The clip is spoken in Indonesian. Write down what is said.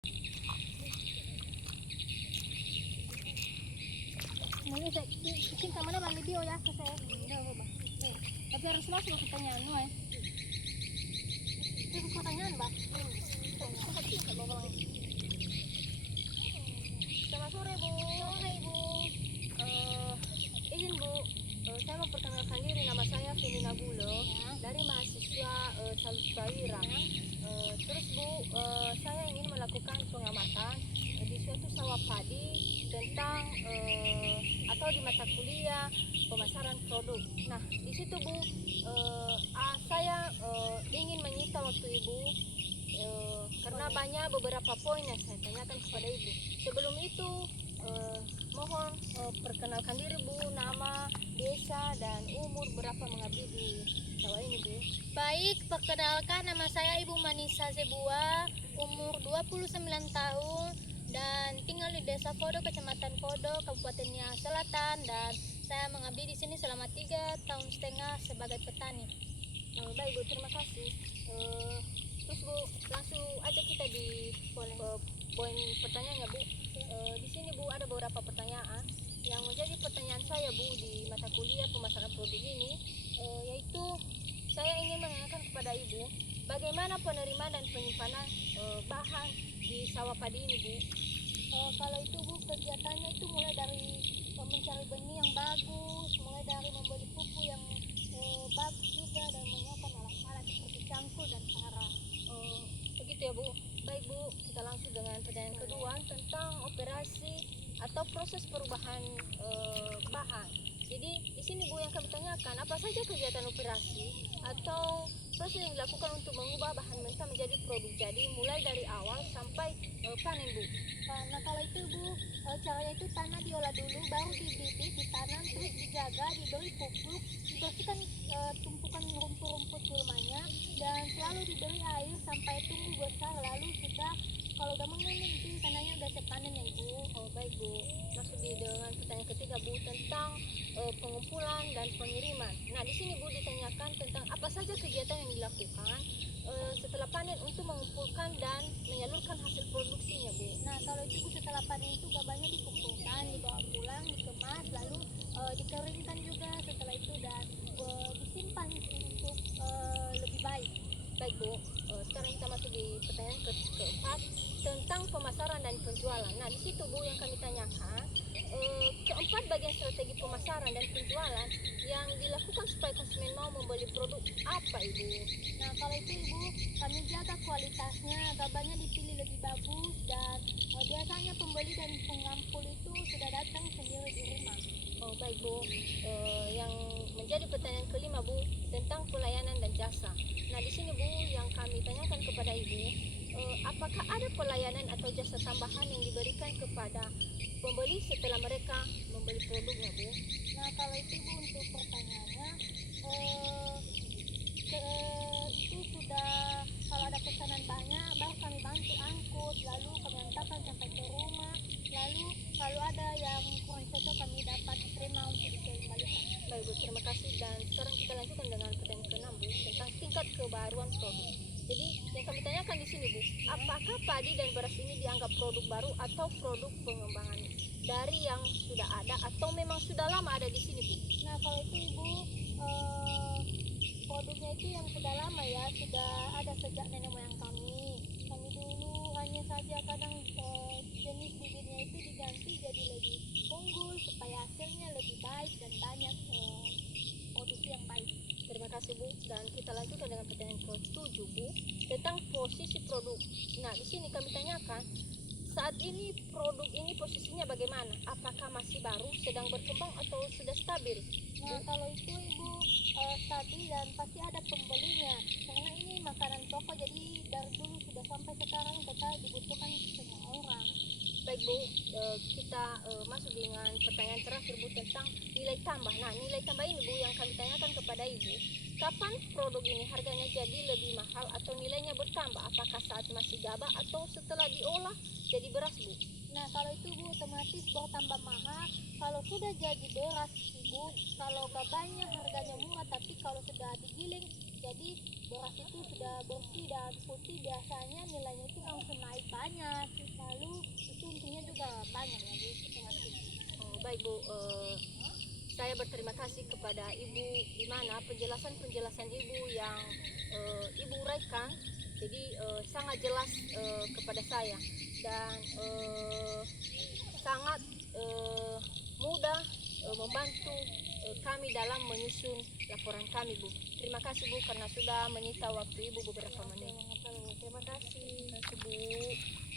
Muli saya kucing ka mana bang video ya ke saya. Tapi harus masuk pertanyaan nu Itu pertanyaan, Mbak. Selamat sore, Bu. Sore, Ibu. Izin, Bu. Saya memperkenalkan diri, nama saya Femina Gulo dari mahasiswa Salut Prawira. Terus Bu, saya ingin melakukan pengamatan di suatu sawah padi tentang atau di mata kuliah pemasaran produk. Nah, di situ Bu, saya ingin menyita waktu Ibu karena banyak beberapa poin yang saya tanyakan kepada Ibu. Sebelum itu, mohon perkenalkan diri Bu, nama, desa, dan umur berapa mengabdi di sawah ini Bu. Baik, perkenalkan nama saya Ibu Manisa Zebua, umur 29 tahun dan tinggal di Desa Kodo, Kecamatan Kodo, Kabupaten Nias Selatan, dan saya mengabdi di sini selama 3,5 tahun sebagai petani. Baik Bu, terima kasih. Terus Bu, langsung aja kita di poin pertanyaannya Bu. Di sini Bu ada beberapa pertanyaan yang menjadi pertanyaan saya Bu di mata kuliah pemasaran produk ini, yaitu saya ingin menanyakan kepada Ibu bagaimana penerimaan dan penyimpanan bahan di sawah padi ini Bu. Kalau itu Bu, kegiatannya itu mulai dari mencari benih yang bagus, mulai dari membeli pupuk yang bagus juga, dan menyiapkan alat-alat seperti cangkul dan parang. Begitu ya Bu. Baik Bu, kita langsung dengan pertanyaan kedua tentang operasi atau proses perubahan bahan. Jadi di sini Bu yang kami tanyakan, apa saja kegiatan operasi atau proses yang dilakukan untuk mengubah bahan mentah menjadi produk jadi mulai dari awal sampai panen Bu. Nah kalau itu Bu, caranya itu tanah diolah dulu, baru dibibit, ditanam, terus dijaga, diberi pupuk, dibersihkan tumpukan rumput-rumput gulmanya, dan selalu diberi air sampai tumbuh besar. Lalu sudah, kalau udah menguning itu tandanya udah siap panen ya Ibu. Baik Bu, masuk dengan pertanyaan ketiga Bu tentang pengumpulan dan pengiriman. Nah di sini Bu ditanyakan tentang apa saja kegiatan yang dilakukan setelah panen untuk mengumpulkan dan menyalurkan hasil produksinya Bu. Nah kalau itu Bu, setelah panen itu gabahnya dikumpulkan, dibawa pulang, dikemas, lalu dikeringkan juga setelah itu, dan disimpan untuk lebih baik. Baik Bu, sekarang kita masuk di pertanyaan keempat tentang pemasaran dan penjualan. Nah di situ Bu yang kami tanyakan, keempat bagian strategi pemasaran dan penjualan yang dilakukan supaya konsumen mau membeli produk apa Ibu? Nah kalau itu Ibu, kami jaga kualitasnya, gabahnya dipilih lebih bagus, dan biasanya pembeli dan pengampul itu sudah datang sendiri di rumah. Baik Bu, yang menjadi pertanyaan kelima Bu tentang pelayanan dan jasa. Nah di sini Bu yang kami tanyakan kepada Ibu, apakah ada pelayanan atau jasa tambahan yang diberikan kepada pembeli setelah mereka membeli produknya Bu? Nah kalau itu Bu, untuk pertanyaannya, itu sudah, kalau ada pesanan banyak baru kami bantu angkut, lalu kami antarkan sampai ke rumah, lalu kalau ada yang kurang cocok kami dapat terima untuk dikembalikan. Baik Bu, terima kasih. Dan sekarang kita lanjutkan dengan pertanyaan ke-6 Bu tentang tingkat kebaruan produk. Jadi yang kami tanyakan di sini Bu, apakah padi dan beras ini dianggap produk baru atau produk pengembangan dari yang sudah ada atau memang sudah lama ada di sini Bu? Nah kalau itu Ibu, produknya itu yang sudah lama ya, sudah ada sejak nenek moyang kami. Kami dulu hanya saja kadang jenis bibitnya itu diganti jadi lebih unggul supaya hasilnya lebih baik dan banyak produksi yang baik. Terima kasih Bu. Dan kita lanjutkan dengan pertanyaan ke-7 Bu tentang posisi produk. Nah di sini kami tanyakan, saat ini produk ini posisinya bagaimana? Apakah masih baru, sedang berkembang atau sudah stabil? Nah kalau itu Ibu, stabil dan pasti ada pembelinya, karena ini makanan pokok, jadi dari dulu sudah sampai sekarang tetap dibutuhkan semua orang. Baik Bu, kita masuk dengan pertanyaan terakhir Bu tentang nilai tambah. Nah nilai tambah ini Bu yang kami tanyakan kepada Ibu, kapan produk ini harganya jadi lebih mahal atau nilainya bertambah? Apakah saat masih gabah atau setelah diolah jadi beras Bu? Nah kalau itu Bu, otomatis bertambah mahal kalau sudah jadi beras Ibu. Kalau gabahnya harganya murah, tapi kalau sudah digiling Jadi beras itu sudah bersih dan putih, biasanya nilainya itu langsung naik banyak, lalu itu untuknya juga banyak ya Bu. Terima kasih. Oh, baik Bu, saya berterima kasih kepada Ibu di mana penjelasan-penjelasan Ibu yang Ibu uraikan jadi sangat jelas kepada saya dan sangat mudah membantu kami dalam menyusun laporan kami Bu. Terima kasih Bu karena sudah menyita waktu Ibu beberapa menit. Terima kasih. Terima kasih Bu.